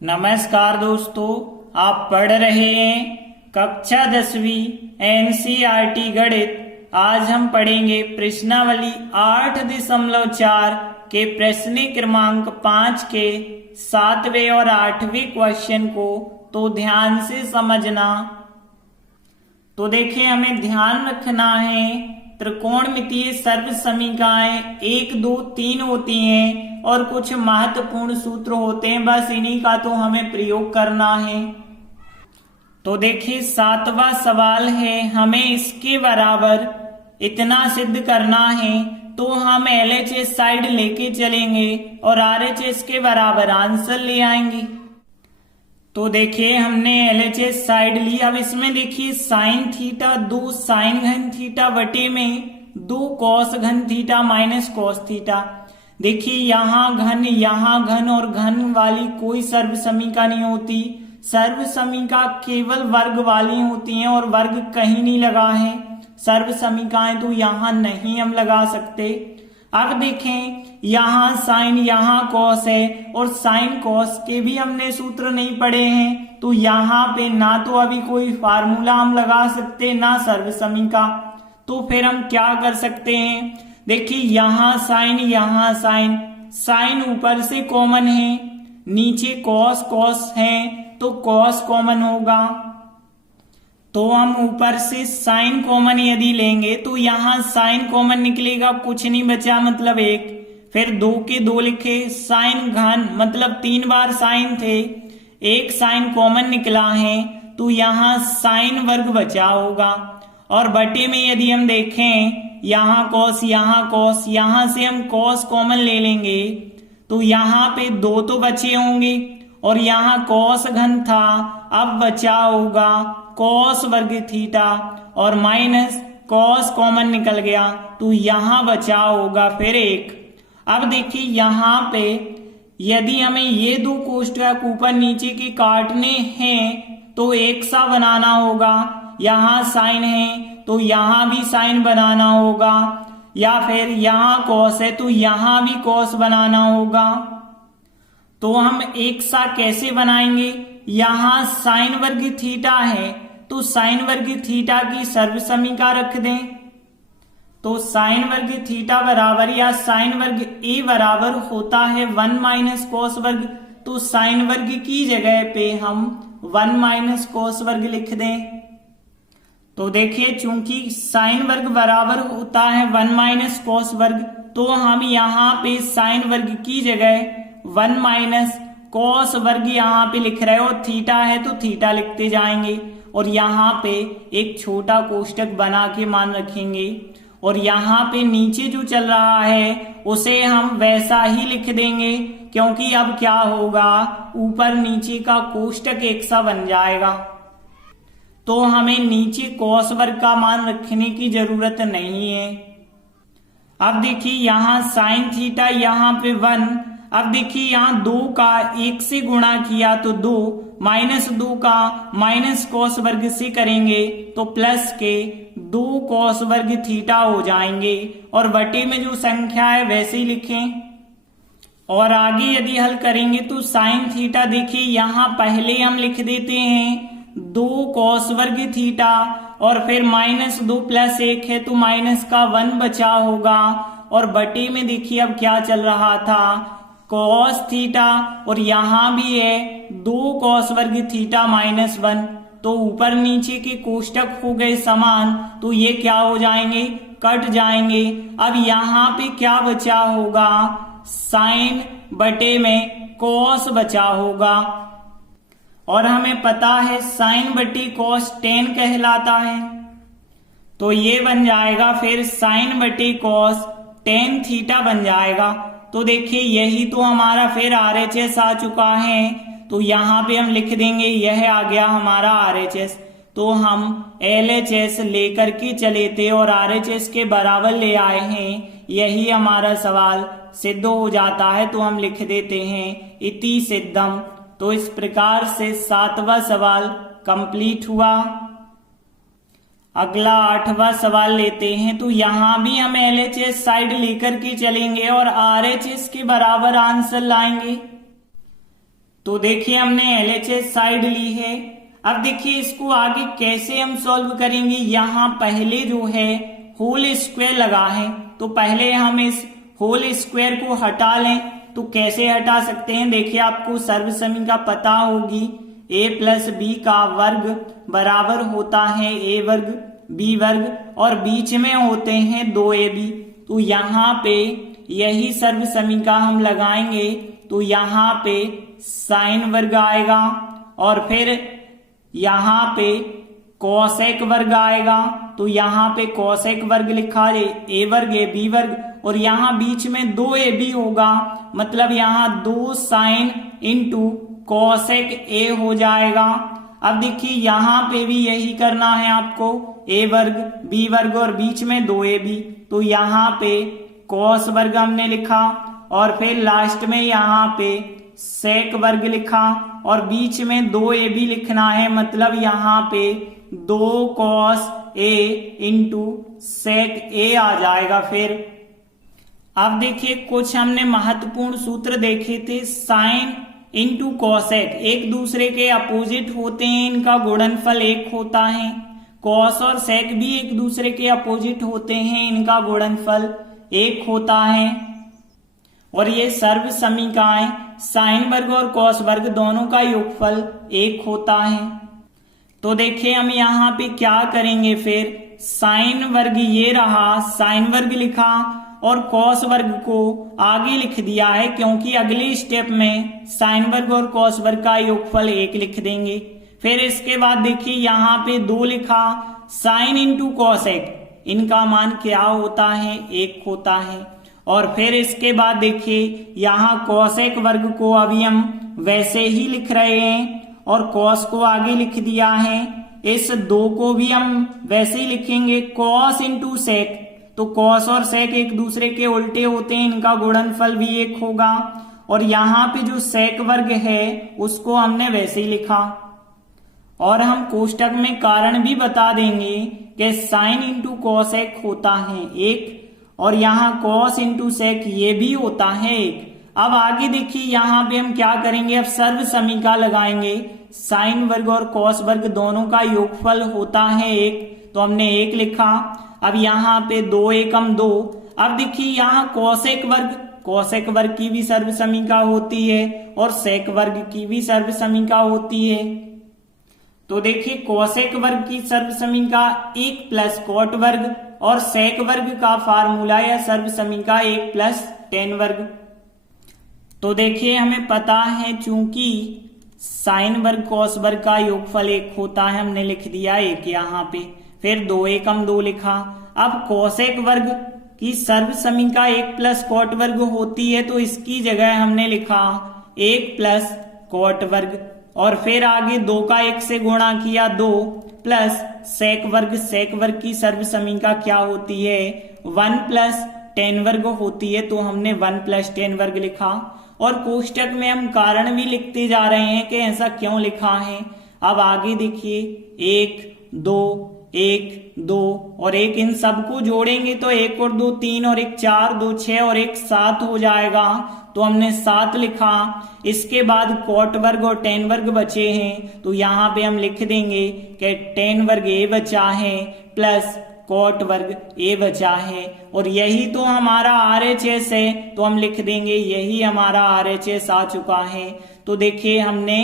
नमस्कार दोस्तों, आप पढ़ रहे हैं कक्षा 10वीं एनसीईआरटी गणित। आज हम पढ़ेंगे प्रश्नावली 8.4 के प्रश्न क्रमांक 5 के 7वें और 8वें क्वेश्चन को। तो ध्यान से समझना। तो देखिए, हमें ध्यान रखना है त्रिकोणमितीय सर्व समीकरणाएं 1, 2, 3 होती हैं और कुछ महत्वपूर्ण सूत्र होते हैं, बस इन्हीं का तो हमें प्रयोग करना है। तो देखिए, 7वां सवाल है, हमें इसके बराबर इतना सिद्ध करना है। तो हम एलएचएस साइड लेके चलेंगे और आरएचएस के बराबर आंसर ले आएंगे। तो देखिए, हमने एलएचएस साइड ली। अब इसमें देखिए, साइन थीटा 2 साइन घन थीटा बटे में 2 कॉस घन थीटा माइनस कॉस थीटा। देखिए, यहाँ घन और घन वाली कोई सर्व समीका नहीं होती। सर्व समीका केवल वर्ग वाली होती हैं और वर्ग कहीं नहीं लगा है। सर्व समीकाएं तो यहाँ नहीं हम लगा सकते। अब देखें, यहाँ साइन यहाँ कॉस है और साइन कॉस के भी हमने सूत्र नहीं पढ़े हैं, तो यहाँ पे ना तो अभी कोई फार्मूला हम लगा सकते ना सर्व समीका। तो फिर हम क्या कर सकते हैं? देखिए, यहाँ साइन साइन ऊपर से कॉमन है, नीचे कॉस कॉस है तो कॉस कॉमन होगा। तो हम ऊपर से साइन कॉमन यदि लेंगे तो यहाँ साइन कॉमन निकलेगा, कुछ नहीं बचा मतलब 1। फिर 2 के 2 लिखे, साइन घन मतलब 3 बार साइन थे, 1 साइन कॉमन निकला है तो यहाँ साइन वर्ग बचा होगा। और बटे में यदि हम देखें, यहाँ कॉस यहाँ से हम कॉस कॉमन ले लेंगे तो यहाँ पे 2 तो बचे होंगे और यहाँ कॉस घन था, अब बचा होगा कॉस वर्ग थीटा और माइनस कॉस कॉमन निकल गया तो यहाँ बचा होगा फिर 1। अब देखिए, यहाँ पे यदि हमें ये 2 कोष्ठक ऊपर नीचे के काटने हैं तो एक सा बनाना होगा। यहाँ साइन है तो यहाँ भी साइन बनाना होगा, या फिर यहाँ कॉस है तो यहाँ भी कॉस बनाना होगा। तो हम एक सा कैसे बनाएंगे? यहाँ साइन वर्ग थीटा है तो साइन वर्ग थीटा की सर्व समीका रख दें। तो साइन वर्ग थीटा बराबर या साइन वर्ग ए बराबर होता है 1 माइनस कॉस वर्ग। तो साइन वर्ग की जगह पे हम 1 माइनस कॉस वर्ग लिख दें। तो देखिए, चूंकि साइन वर्ग बराबर होता है 1 माइनस कॉस वर्ग, तो हम यहाँ पे साइन वर्ग की जगह 1 माइनस कॉस वर्ग यहाँ पे लिख रहे हो, थीटा है तो थीटा लिखते जाएंगे और यहाँ पे एक छोटा कोष्ठक बना के मान रखेंगे और यहाँ पे नीचे जो चल रहा है उसे हम वैसा ही लिख देंगे, क्योंकि अब क्या होगा, ऊपर नीचे का कोष्ठक एक सा बन जाएगा। तो हमें नीचे कॉस वर्ग का मान रखने की जरूरत नहीं है। अब देखिए, यहाँ साइन थीटा यहाँ पे 1। अब देखिए, यहाँ 2 का 1 से गुणा किया तो 2, माइनस 2 का माइनस कॉस वर्ग से करेंगे तो प्लस के 2 कॉस वर्ग थीटा हो जाएंगे और बटे में जो संख्या है वैसे ही लिखें। और आगे यदि हल करेंगे तो साइन थीटा, देखिए यहाँ पहले हम लिख देते हैं 2 कॉस वर्ग थीटा और फिर माइनस 2 प्लस 1 है तो माइनस का 1 बचा होगा और बटे में देखिए अब क्या चल रहा था, कॉस थीटा और यहाँ भी है 2 कॉस वर्ग थीटा माइनस 1। तो ऊपर नीचे के कोष्ठक हो गए समान, तो ये क्या हो जाएंगे, कट जाएंगे। अब यहाँ पे क्या बचा होगा, साइन बटे में कॉस बचा होगा और हमें पता है साइन बटे कॉस tan कहलाता है। तो ये बन जाएगा फिर साइन बटे कॉस tan थीटा बन जाएगा। तो देखिए, यही तो हमारा फिर आरएचएस आ चुका है, तो यहाँ पे हम लिख देंगे यह आ गया हमारा आरएचएस। तो हम एलएचएस लेकर के चले थे और आरएचएस के बराबर ले आए हैं, यही हमारा सवाल सिद्ध हो जाता है। तो हम लिख देते हैं इति सिद्धम। तो इस प्रकार से 7वां सवाल कंप्लीट हुआ। अगला 8वां सवाल लेते हैं। तो यहाँ भी हम एलएचएस साइड लेकर के चलेंगे और आरएचएस के बराबर आंसर लाएंगे। तो देखिए हमने LHS साइड ली है। अब देखिए इसको आगे कैसे हम सॉल्व करेंगे। यहाँ पहले जो है होल स्क्वायर लगा है, तो पहले हम इस होल स्क्वायर को हटा लें। तो कैसे हटा सकते हैं, देखिए आपको सर्वसमीका पता होगी, a प्लस बी का वर्ग बराबर होता है a वर्ग b वर्ग और बीच में होते हैं 2ab। तो यहाँ पे यही सर्वसमीका हम लगाएंगे, तो यहाँ पे साइन वर्ग आएगा और फिर यहाँ पे कोसेक वर्ग आएगा। तो यहाँ पे कोसेक वर्ग लिखा है, a वर्ग है b वर्ग और यहाँ बीच में 2ab होगा, मतलब यहाँ 2 साइन इंटू कोसेक a हो जाएगा। अब देखिए यहाँ पे भी यही करना है आपको, a वर्ग b वर्ग और बीच में 2ab। तो यहाँ पे कोस वर्ग हमने लिखा और फिर लास्ट में यहाँ पे सेक वर्ग लिखा और बीच में 2ab लिखना है, मतलब यहाँ पे 2 cos a into sec a आ जाएगा। फिर अब देखिए कुछ हमने महत्वपूर्ण सूत्र देखे थे। साइन इंटू कॉसेक एक दूसरे के अपोजिट होते हैं, इनका गुणनफल 1 होता है। कॉस और सेक भी एक दूसरे के अपोजिट होते हैं, इनका गुणनफल 1 होता है। और ये सर्व समीकरण साइन वर्ग और कॉस वर्ग दोनों का योगफल 1 होता है। तो देखिए हम यहाँ पे क्या करेंगे, फिर साइन वर्ग ये रहा, साइन वर्ग लिखा और कॉस वर्ग को आगे लिख दिया है, क्योंकि अगले स्टेप में साइन वर्ग और कॉस वर्ग का योगफल 1 लिख देंगे। फिर इसके बाद देखिए यहाँ पे 2 लिखा, साइन इंटू कॉसेक इनका मान क्या होता है, 1 होता है। और फिर इसके बाद देखिए यहाँ कोसेक वर्ग को अभी हम वैसे ही लिख रहे हैं और कॉस को आगे लिख दिया है। इस 2 को भी हम वैसे ही लिखेंगे, कॉस इंटू सेक। तो कॉस और सेक एक दूसरे के उल्टे होते हैं, इनका गुणनफल भी 1 होगा। और यहाँ पे जो सेक वर्ग है उसको हमने वैसे ही लिखा और हम कोष्टक में कारण भी बता देंगे कि साइन इंटू कॉसेक होता है 1 और यहाँ कॉस इंटू सेक ये भी होता है 1। अब आगे देखिए यहाँ पे हम क्या करेंगे, अब सर्व समीका लगाएंगे। साइन वर्ग और कॉस वर्ग दोनों का योगफल होता है 1, तो हमने 1 लिखा। अब यहाँ पे 2 एकम 2। अब देखिए यहाँ कोसेक वर्ग की भी सर्व समीका होती है और सेक वर्ग की भी सर्व समीका होती है। तो देखिए कोसेक वर्ग की सर्व समीका 1 प्लस कोट वर्ग और सेक वर्ग का फार्मूला या सर्व समीका 1 प्लस टेन वर्ग। तो देखिए हमें पता है चूंकि साइन वर्ग कॉस वर्ग का योगफल 1 होता है, हमने लिख दिया 1 यहाँ पे। फिर 2 एकम 2 लिखा। अब कोसेक वर्ग की सर्व समीका 1 प्लस कोट वर्ग होती है, तो इसकी जगह हमने लिखा 1 प्लस कोट वर्ग और फिर आगे 2 का 1 से गुणा किया 2 प्लस सेक वर्ग की सर्व समीका क्या होती है, 1 प्लस टेन वर्ग होती है, तो हमने 1 प्लस टेन वर्ग लिखा। और कोष्टक में हम कारण भी लिखते जा रहे हैं कि ऐसा क्यों लिखा है। अब आगे देखिए 1 2 1 2 और 1, इन सबको जोड़ेंगे तो 1 और 2 3 और 1 4, 2 6 और 1 7 हो जाएगा, तो हमने 7 लिखा। इसके बाद कोट वर्ग और टेन वर्ग बचे हैं, तो यहाँ पे हम लिख देंगे कि टेन वर्ग ए बचा है प्लस कोट वर्ग ए बचा है। और यही तो हमारा RHS है, तो हम लिख देंगे यही हमारा RHS आ चुका है। तो देखिए हमने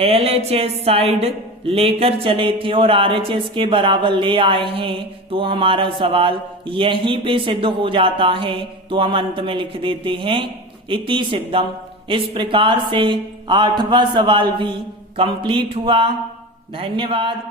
LHS साइड लेकर चले थे और RHS के बराबर ले आए हैं, तो हमारा सवाल यहीं पे सिद्ध हो जाता है। तो हम अंत में लिख देते हैं इति सिद्धम। इस प्रकार से 8वां सवाल भी कंप्लीट हुआ। धन्यवाद।